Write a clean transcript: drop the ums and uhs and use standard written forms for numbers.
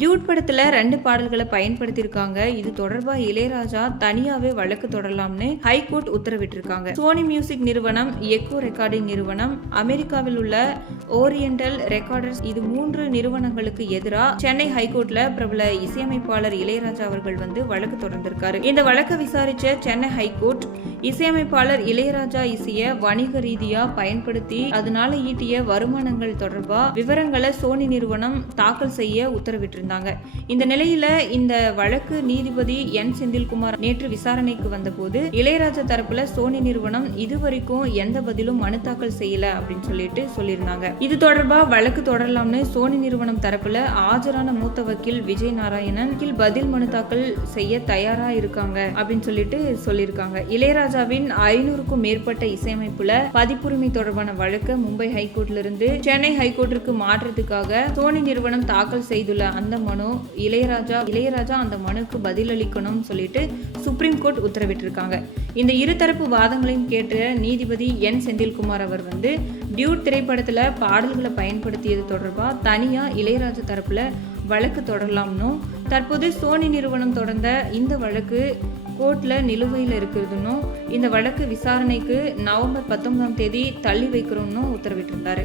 Dude படத்துல 2 பாடல்களை பயன்படுத்தியிருக்காங்க. இது தொடர்பா இளையராஜா தனியாவே வழக்கு தொடரலாம்னு ஹைகோர்ட் உத்தரவிட்டிருக்காங்க. சோனி மியூசிக் நிறுவனம், எக்கோ ரெக்கார்டிங் நிறுவனம், அமெரிக்காவில் உள்ள ஓரியண்டல் ரெக்கார்டர்ஸ் இது 3 நிறுவனங்களுக்கு எதிராக சென்னை ஹைகோர்ட்ல பிரபல இசையமைப்பாளர் இளையராஜா அவர்கள் வழக்கு தொடர்ந்திருக்காரு. இந்த வழக்கை விசாரிச்ச சென்னை ஹைகோர்ட் இசையமைப்பாளர் இளையராஜா இசைய வணிக ரீதியா பயன்படுத்தி அதனால ஈட்டிய வருமானங்கள் தொடர்பா விவரங்களை சோனி நிறுவனம் தாக்கல் செய்ய உத்தரவிட்டிருந்தாங்க. இந்த நிலையில இந்த வழக்கு நீதிபதி என் செந்தில்குமார் நேற்று விசாரணைக்கு வந்தபோது இளையராஜா தரப்புல சோனி நிறுவனம் இதுவரைக்கும் எந்த பதிலும் மனு தாக்கல் செய்யல அப்படின்னு சொல்லியிருந்தாங்க. இது தொடர்பா வழக்கு தொடரலாம்னு சோனி நிறுவனம் தரப்புல ஆஜரான மூத்த வக்கீல் விஜய் நாராயணன் பதில் மனு தாக்கல் செய்ய தயாரா இருக்காங்க அப்படின்னு சொல்லியிருக்காங்க. இளையராஜாவின் 500க்கும் மேற்பட்ட இசையமைப்புல பதிப்புரிமை தொடர்பான வழக்கு மும்பை ஹைகோர்ட்ல இருந்து சென்னை ஹைகோர்ட்டிற்கு மாற்றத்துக்காக சோனி நிறுவனம் தாக்கல் செய்துள்ள அந்த மனு இளையராஜா அந்த மனுக்கு பதிலளிக்கணும் சுப்ரீம் கோர்ட் உத்தரவிட்டிருக்காங்க. இந்த இருதரப்பு வாதங்களையும் கேட்ட நீதிபதி என் செந்தில்குமார் அவர் டியூட் திரைப்படத்துல பாடல்களை பயன்படுத்தியது தொடர்பா தனியா இளையராஜா தரப்புல வழக்கு தொடரலாம்னும் தற்போது சோனி நிறுவனம் தொடர்ந்த இந்த வழக்கு கோர்ட்ல நிலுவையில் இருக்கிறதுன்னும் இந்த வழக்கு விசாரணைக்கு நவம்பர் 19 தள்ளி வைக்கிறோம்னு உத்தரவிட்டிருந்தாரு.